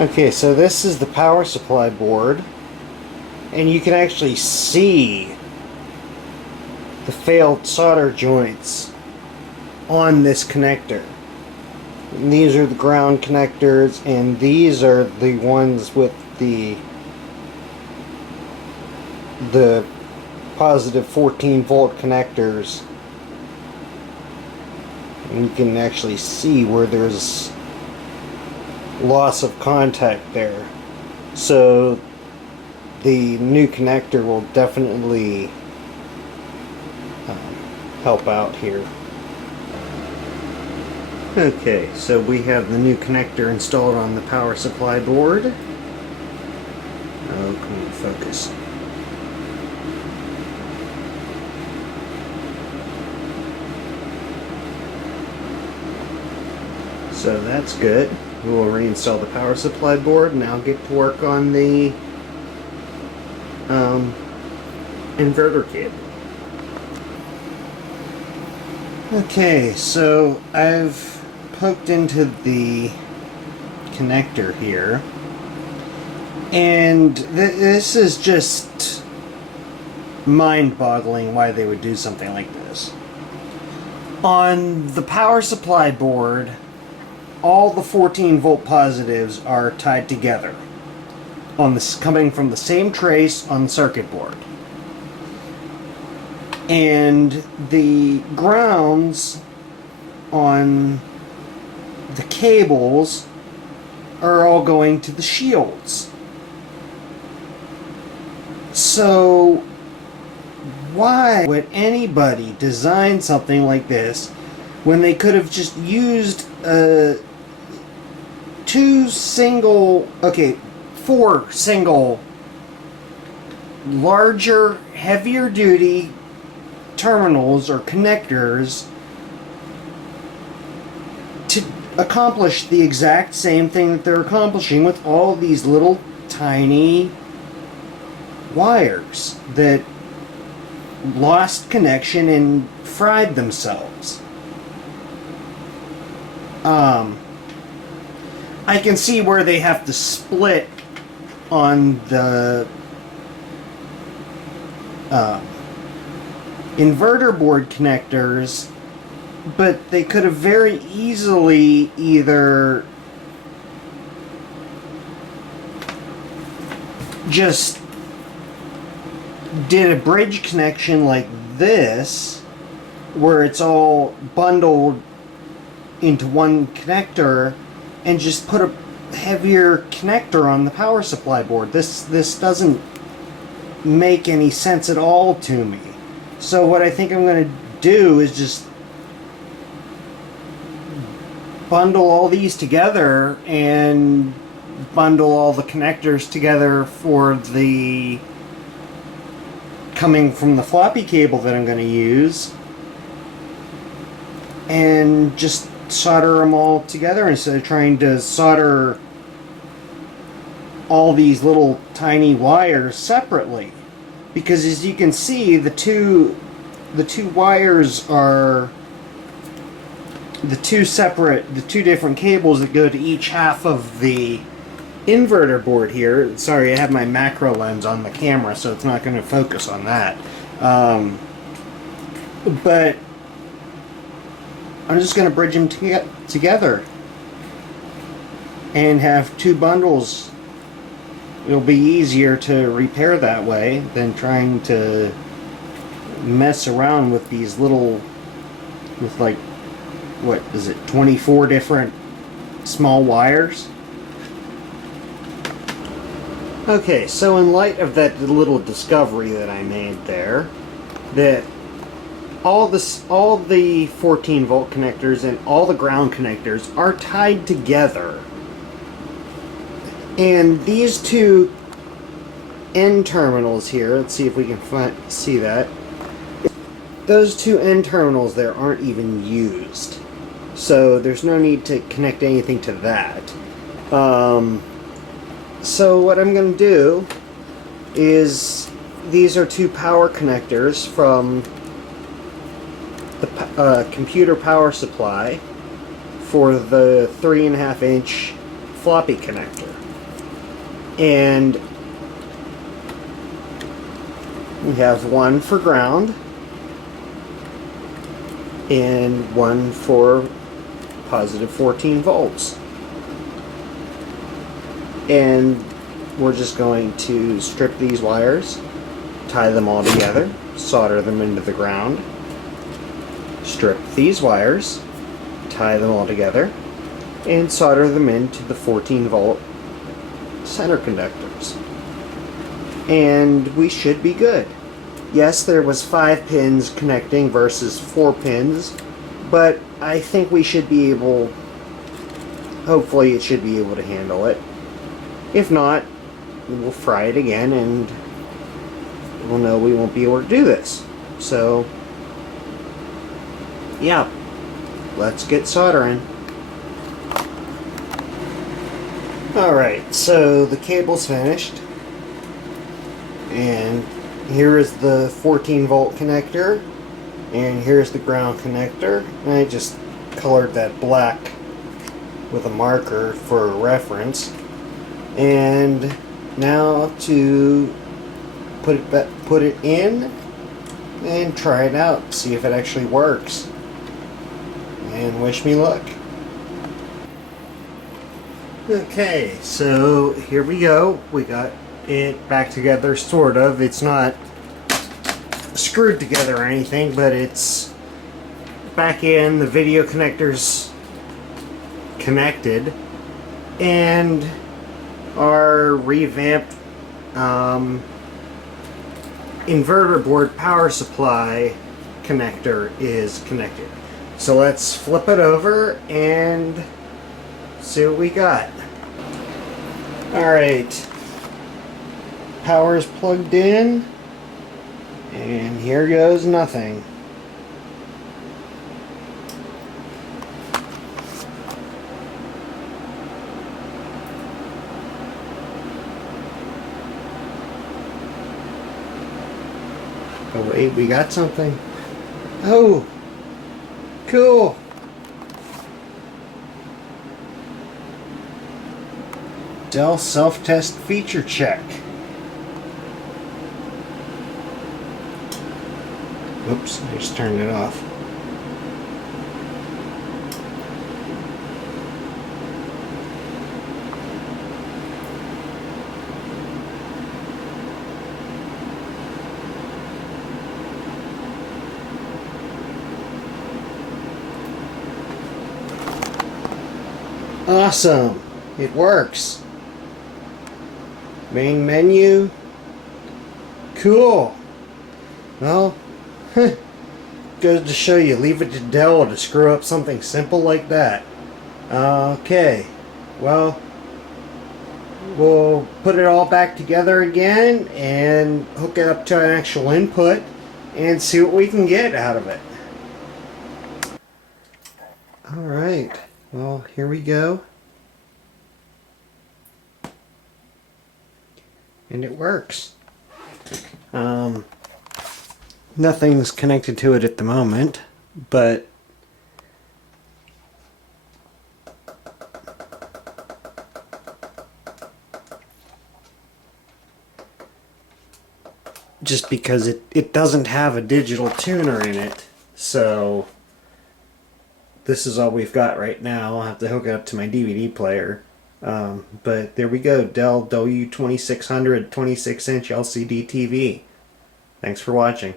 Okay, so this is the power supply board, and you can actually see the failed solder joints on this connector. And these are the ground connectors, and these are the ones with the positive 14 volt connectors. And you can actually see where there's loss of contact there. So the new connector will definitely help out here. Okay, so we have the new connector installed on the power supply board. Oh, come on, focus. So that's good. We'll reinstall the power supply board, and I'll get to work on the inverter cable. Okay, so I've poked into the connector here, and this is just mind-boggling why they would do something like this. On the power supply board, all the 14 volt positives are tied together on this, coming from the same trace on the circuit board, and the grounds on the cables are all going to the shields. So why would anybody design something like this when they could have just used four single larger, heavier duty terminals or connectors to accomplish the exact same thing that they're accomplishing with all these little tiny wires that lost connection and fried themselves. I can see where they have to split on the inverter board connectors, but they could have very easily either just did a bridge connection like this, where it's all bundled into one connector, and just put a heavier connector on the power supply board. This doesn't make any sense at all to me. So what I think I'm going to do is just bundle all these together and bundle all the connectors together for the coming from the floppy cable that I'm going to use, and just solder them all together instead of trying to solder all these little tiny wires separately. Because as you can see, the two wires are the two different cables that go to each half of the inverter board here. Sorry, I have my macro lens on the camera, so it's not going to focus on that. But I'm just going to bridge them together and have two bundles. It'll be easier to repair that way than trying to mess around with these little, with like, what is it, 24 different small wires. Okay, so in light of that little discovery that I made there, that all the 14 volt connectors and all the ground connectors are tied together, and these two end terminals here, let's see if we can see that, those two end terminals there aren't even used, so there's no need to connect anything to that. So what I'm going to do is, these are two power connectors from the computer power supply for the 3.5-inch floppy connector. And we have one for ground and one for positive 14 volts. And we're just going to strip these wires, tie them all together, solder them into the ground, strip these wires, tie them all together, and solder them into the 14 volt center conductors. And we should be good. Yes, there was 5 pins connecting versus 4 pins, but I think we should be able, hopefully it should be able to handle it. If not, we'll fry it again and we'll know we won't be able to do this. So, yeah, let's get soldering. Alright, so the cable's finished. And here is the 14 volt connector. And here's the ground connector. And I just colored that black with a marker for reference. And now to put it in and try it out, see if it actually works. And wish me luck. Okay, so here we go. We got it back together, sort of. It's not screwed together or anything, but it's back in. The video connector's connected, and our revamped inverter board power supply connector is connected. So let's flip it over and see what we got. Alright, power's plugged in, and here goes nothing. Oh wait, we got something. Oh, cool. Dell self-test feature check. Oops, I just turned it off. Awesome! It works. Main menu. Cool. Well, goes to show you, leave it to Dell to screw up something simple like that. Okay. Well, we'll put it all back together again and hook it up to an actual input and see what we can get out of it. Alright. Well, here we go. And it works. Nothing's connected to it at the moment, but just because it doesn't have a digital tuner in it, so this is all we've got right now. I'll have to hook it up to my DVD player. But there we go, Dell W2600 26-inch LCD TV. Thanks for watching.